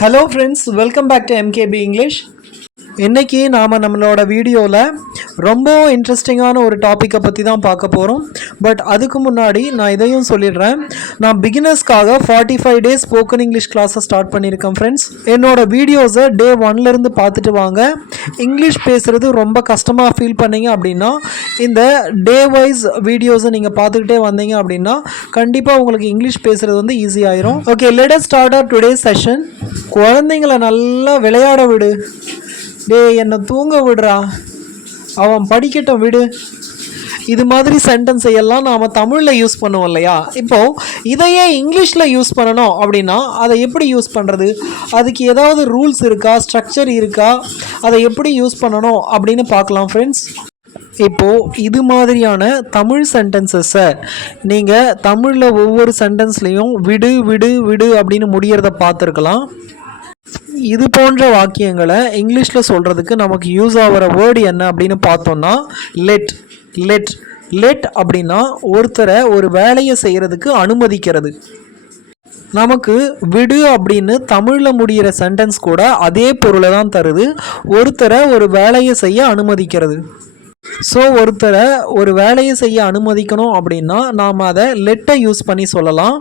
Hello friends, welcome back to MKB English. இன்றைக்கி நாம் நம்மளோட வீடியோவில் ரொம்ப இன்ட்ரெஸ்டிங்கான ஒரு டாப்பிக்கை பற்றி தான் பார்க்க போகிறோம். பட் அதுக்கு முன்னாடி நான் இதையும் சொல்லிடுறேன். நான் பிகினர்ஸ்க்காக 45 டேஸ் ஸ்போக்கன் இங்கிலீஷ் கிளாஸை ஸ்டார்ட் பண்ணியிருக்கேன் ஃப்ரெண்ட்ஸ். என்னோடய வீடியோஸை டே 1லேருந்து பார்த்துட்டு வாங்க. இங்கிலீஷ் பேசுகிறது ரொம்ப கஷ்டமாக ஃபீல் பண்ணிங்க அப்படின்னா இந்த டே வைஸ் வீடியோஸை நீங்கள் பார்த்துக்கிட்டே வந்தீங்க அப்படின்னா கண்டிப்பாக உங்களுக்கு இங்கிலீஷ் பேசுகிறது வந்து ஈஸி ஆயிரும். Okay, let us start R today session. குழந்தைங்களை நல்லா விளையாட விடு. என்னை தூங்க விடுறா, அவன் படிக்கட்டும் விடு. இது மாதிரி சென்டென்ஸை எல்லாம் நாம் தமிழில் யூஸ் பண்ணுவோம் இல்லையா? இப்போது இதையே இங்கிலீஷில் யூஸ் பண்ணணும் அப்படின்னா அதை எப்படி யூஸ் பண்ணுறது? அதுக்கு ஏதாவது ரூல்ஸ் இருக்கா, ஸ்ட்ரக்சர் இருக்கா, அதை எப்படி யூஸ் பண்ணணும் அப்படின்னு பார்க்கலாம் ஃப்ரெண்ட்ஸ். இப்போது இது மாதிரியான தமிழ் சென்டென்சஸை நீங்கள் தமிழில் ஒவ்வொரு சென்டென்ஸ்லேயும் விடு விடு விடு அப்படின்னு முடியறத பார்த்துருக்கலாம். இது போன்ற வாக்கியங்களை இங்கிலீஷில் சொல்கிறதுக்கு நமக்கு யூஸ் ஆகிற வேர்டு என்ன அப்படின்னு பார்த்தோன்னா லெட். லெட் லெட் அப்படின்னா ஒருத்தரை ஒரு வேலையை செய்கிறதுக்கு அனுமதிக்கிறது. நமக்கு விடு அப்படின்னு தமிழில் முடிகிற சென்டென்ஸ் கூட அதே பொருளை தான் தருது, ஒருத்தரை ஒரு வேலையை செய்ய அனுமதிக்கிறது. ஸோ ஒருத்தரை ஒரு வேலையை செய்ய அனுமதிக்கணும் அப்படின்னா நாம் அதை லெட்டை யூஸ் பண்ணி சொல்லலாம்.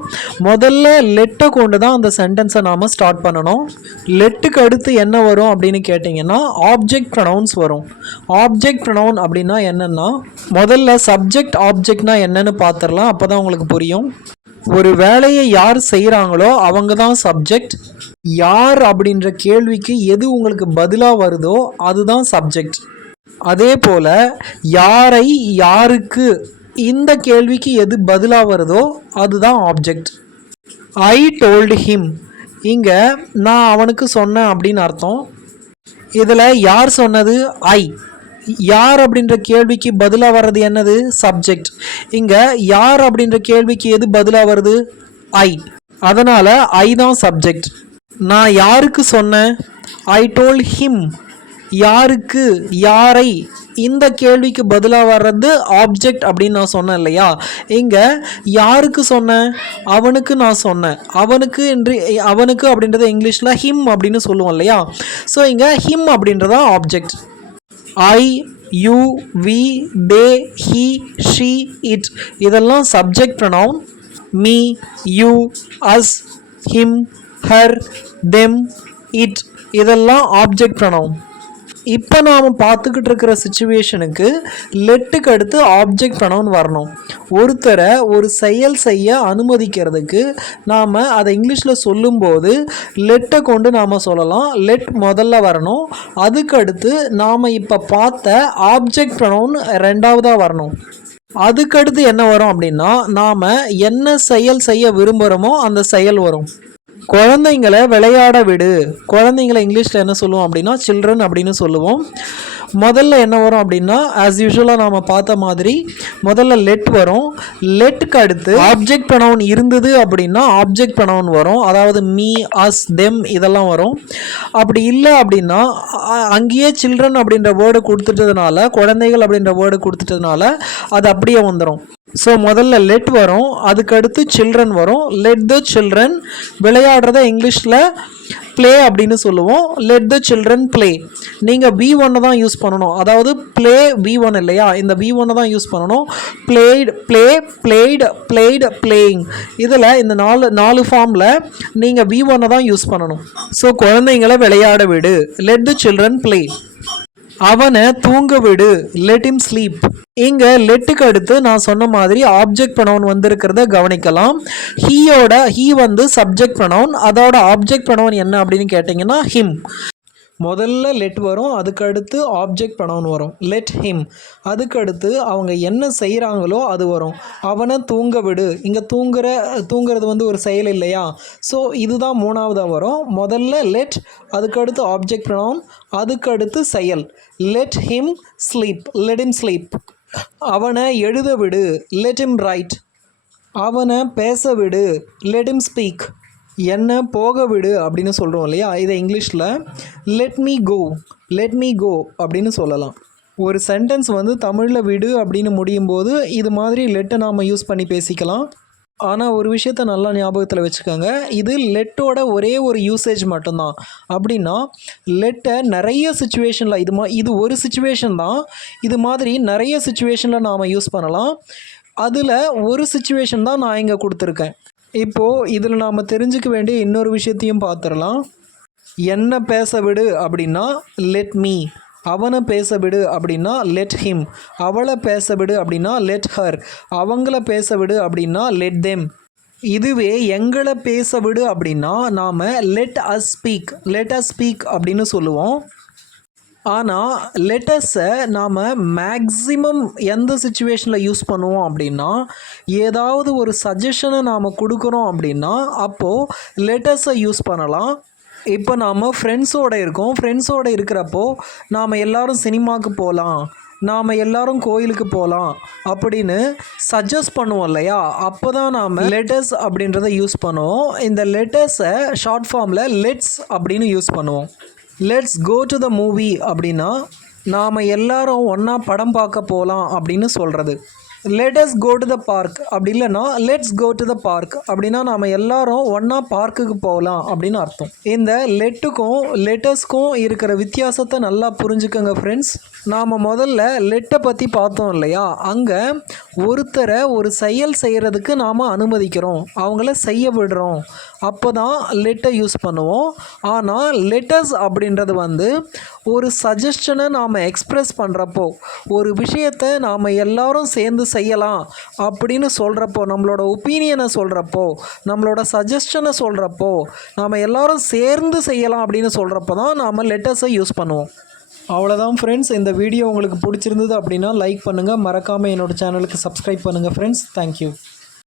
முதல்ல லெட்டை கொண்டு தான் அந்த சென்டென்ஸை நாம் ஸ்டார்ட் பண்ணணும். லெட்டுக்கு அடுத்து என்ன வரும் அப்படின்னு கேட்டிங்கன்னா ஆப்ஜெக்ட் ப்ரொனவுன்ஸ் வரும். ஆப்ஜெக்ட் ப்ரொனவுன் அப்படின்னா என்னென்னா முதல்ல சப்ஜெக்ட் ஆப்ஜெக்ட்னா என்னன்னு பார்த்துடலாம், அப்போ தான் உங்களுக்கு புரியும். ஒரு வேலையை யார் செய்கிறாங்களோ அவங்க தான் சப்ஜெக்ட். யார் அப்படின்ற கேள்விக்கு எது உங்களுக்கு பதிலாக வருதோ அதுதான் சப்ஜெக்ட். அதே போல் யாரை, யாருக்கு, இந்த கேள்விக்கு எது பதிலாக வருதோ அதுதான் ஆப்ஜெக்ட். ஐ டோல்டு ஹிம், இங்கே நான் அவனுக்கு சொன்னேன் அப்படின்னு அர்த்தம். இதில் யார் சொன்னது? ஐ. யார் அப்படின்ற கேள்விக்கு பதிலாக வர்றது என்னது? சப்ஜெக்ட். இங்கே யார் அப்படின்ற கேள்விக்கு எது பதிலாக வருது? ஐ. அதனால் ஐ தான் சப்ஜெக்ட். நான் யாருக்கு சொன்னேன்? I told him. யாருக்கு, யாரை, இந்த கேள்விக்கு பதிலாக வர்றது ஆப்ஜெக்ட் அப்படின்னு நான் சொன்னேன் இல்லையா? இங்கே யாருக்கு சொன்னேன்? அவனுக்கு நான் சொன்னேன். அவனுக்கு அப்படின்றத இங்கிலீஷில் ஹிம் அப்படின்னு சொல்லுவோம் இல்லையா? ஸோ இங்கே ஹிம் அப்படின்றதா object. I, you, we, they, he, she, it இதெல்லாம் subject pronoun. Me, you, us, him, her, them, it இதெல்லாம் ஆப்ஜெக்ட் ப்ரொனவுன். இப்போ நாம் பார்த்துக்கிட்டு இருக்கிற சுச்சுவேஷனுக்கு லெட்டுக்கு அடுத்து ஆப்ஜெக்ட் ப்ரொனவுன் வரணும். ஒருத்தரை ஒரு செயல் செய்ய அனுமதிக்கிறதுக்கு நாம் அதை இங்கிலீஷில் சொல்லும்போது லெட்டை கொண்டு நாம் சொல்லலாம். லெட் முதல்ல வரணும், அதுக்கு அடுத்து நாம் இப்போ பார்த்த ஆப்ஜெக்ட் ப்ரொனவுன் ரெண்டாவதாக வரணும். அதுக்கடுத்து என்ன வரும் அப்படின்னா நாம் என்ன செயல் செய்ய விரும்புகிறோமோ அந்த செயல் வரும். குழந்தைங்களை விளையாட விடு. குழந்தைங்களை இங்கிலீஷில் என்ன சொல்லுவோம் அப்படின்னா சில்ட்ரன் அப்படின்னு சொல்லுவோம். முதல்ல என்ன வரும் அப்படின்னா ஆஸ் யூஷுவலாக நாம் பார்த்த மாதிரி முதல்ல லெட் வரும். லெட்டுக்கு அடுத்து ஆப்ஜெக்ட் ப்ரொனவுன் இருந்தது அப்படின்னா ஆப்ஜெக்ட் ப்ரொனவுன் வரும், அதாவது மீ, அஸ், தெம் இதெல்லாம் வரும். அப்படி இல்லை அப்படின்னா அங்கேயே சில்ட்ரன் அப்படின்ற வேர்டு கொடுத்துட்டதுனால, குழந்தைகள் அப்படின்ற வேர்டு கொடுத்துட்டதுனால அது அப்படியே வந்துடும். ஸோ முதல்ல லெட் வரும், அதுக்கடுத்து சில்ட்ரன் வரும். லெட் த சில்ட்ரன், விளையாடுறத இங்கிலீஷில் ப்ளே அப்படின்னு சொல்லுவோம். Let the children play. நீங்கள் V1 தான் யூஸ் பண்ணணும், அதாவது ப்ளே V1 இல்லையா? இந்த V1 தான் யூஸ் பண்ணணும். Played, play, played, played, playing இதில் இந்த நாலு ஃபார்மில் நீங்கள் V1 தான் யூஸ் பண்ணணும். ஸோ குழந்தைங்களை விளையாட விடு, லெட் த சில்ட்ரன் ப்ளே. அவனை தூங்க விடு, லெட் ஹிம் ஸ்லீப். இங்கே லெட்டுக்கு அடுத்து நான் சொன்ன மாதிரி ஆப்ஜெக்ட் ப்ரொனவுன் வந்திருக்கிறத கவனிக்கலாம். ஹீ வந்து சப்ஜெக்ட் ப்ரொனவுன், அதோட ஆப்ஜெக்ட் ப்ரொனவுன் என்ன அப்படின்னு கேட்டிங்கன்னா ஹிம். முதல்ல லெட் வரும், அதுக்கு அடுத்து ஆப்ஜெக்ட் ப்ரொனவுன் வரும், லெட் ஹிம். அதுக்கு அடுத்து அவங்க என்ன செய்கிறாங்களோ அது வரும். அவனை தூங்க விடு. இங்கே தூங்குறது வந்து ஒரு செயல் இல்லையா? ஸோ இதுதான் மூணாவதாக வரும். முதல்ல லெட், அதுக்கு அடுத்து ஆப்ஜெக்ட் ப்ரொனவுன், அதுக்கு அடுத்து செயல். Let him sleep, let him sleep. அவனை எழுத விடு, லெட் ஹிம் ரைட். அவனை பேச விடு, லெட் ஹிம் ஸ்பீக். என்ன போக விடு அப்படின்னு சொல்கிறோம் இல்லையா? இதை இங்கிலீஷில் let me go, let me go அப்படின்னு சொல்லலாம். ஒரு சென்டென்ஸ் வந்து தமிழில் விடு அப்படின்னு முடியும் போது இது மாதிரி லெட்டை நாம் யூஸ் பண்ணி பேசிக்கலாம். ஆனால் ஒரு விஷயத்த நல்லா ஞாபகத்தில் வச்சுக்கோங்க, இது லெட்டோட ஒரே ஒரு யூசேஜ் மட்டும்தான். அப்படின்னா லெட்டை நிறைய சுச்சுவேஷனில் இது ஒரு சுச்சுவேஷன் தான், இது மாதிரி நிறைய சுச்சுவேஷனில் நாம் யூஸ் பண்ணலாம். அதில் ஒரு சுச்சுவேஷன் தான் நான் இங்கே கொடுத்துருக்கேன். இப்போது இதில் நாம் தெரிஞ்சுக்க வேண்டிய இன்னொரு விஷயத்தையும் பார்த்துடலாம். என்ன பேச விடு அப்படின்னா லெட் மீ, அவனை பேச விடு அப்படின்னா லெட் ஹிம், அவளை பேச விடு அப்படின்னா லெட் ஹர், அவங்கள பேச விடு அப்படின்னா லெட் தெம். இதுவே எங்களை பேச விடு அப்படின்னா நாம் லெட் அஸ் ஸ்பீக் அப்படின்னு சொல்லுவோம். ஆனால் லெட்டஸை நாம் மேக்ஸிமம் எந்த சுச்சுவேஷனில் யூஸ் பண்ணுவோம் அப்படின்னா, ஏதாவது ஒரு சஜஷனை நாம் கொடுக்குறோம் அப்படின்னா அப்போது லெட்டஸை யூஸ் பண்ணலாம். இப்போ நாம் ஃப்ரெண்ட்ஸோடு இருக்கோம், ஃப்ரெண்ட்ஸோடு இருக்கிறப்போ நாம் எல்லோரும் சினிமாவுக்கு போகலாம், நாம் எல்லோரும் கோயிலுக்கு போகலாம் அப்படின்னு சஜஸ்ட் பண்ணுவோம் இல்லையா, அப்போ தான் நாம் லெட்டஸ் அப்படின்றத யூஸ் பண்ணுவோம். இந்த லெட்டஸை ஷார்ட் ஃபார்மில் லெட்ஸ் அப்படின்னு யூஸ் பண்ணுவோம். Let's go to the movie அப்படின்னா நாம் எல்லாரும் ஒன்றா படம் பார்க்க போகலாம் அப்படின்னு சொல்கிறது. Let us go to the park அப்படி இல்லைன்னா let's go to the park அப்படின்னா நாம் எல்லாரும் ஒன்றா பார்க்குக்கு போகலாம் அப்படின்னு அர்த்தம். இந்த லெட்டுக்கும் லெட்டஸ்க்கும் இருக்கிற வித்தியாசத்தை நல்லா புரிஞ்சுக்கோங்க ஃப்ரெண்ட்ஸ். நாம் முதல்ல லெட்டை பற்றி பார்த்தோம் இல்லையா, அங்கே ஒருத்தரை ஒரு செயல் செய்கிறதுக்கு நாம் அனுமதிக்கிறோம், அவங்கள செய்ய விடுறோம், அப்போ தான் லெட்டை யூஸ் பண்ணுவோம். ஆனால் லெட்டஸ் அப்படின்றது ஒரு சஜஷனை நாம் எக்ஸ்ப்ரெஸ் பண்ணுறப்போ, ஒரு விஷயத்தை நாம் எல்லாரும் சேர்ந்து செய்யலாம் அப்படின்னு சொல்கிறப்போ, நம்மளோட ஒப்பீனியனை சொல்கிறப்போ, நம்மளோட சஜஷனை சொல்கிறப்போ, நாம் எல்லாரும் சேர்ந்து செய்யலாம் அப்படின்னு சொல்கிறப்போ தான் நாம் லெட்டஸை யூஸ் பண்ணுவோம். அவ்வளோதான் ஃப்ரெண்ட்ஸ். இந்த வீடியோ உங்களுக்கு பிடிச்சிருந்தது அப்படின்னா லைக் பண்ணுங்கள், மறக்காமல் என்னோடய சேனலுக்கு சப்ஸ்கிரைப் பண்ணுங்கள் ஃப்ரெண்ட்ஸ். தேங்க்யூ.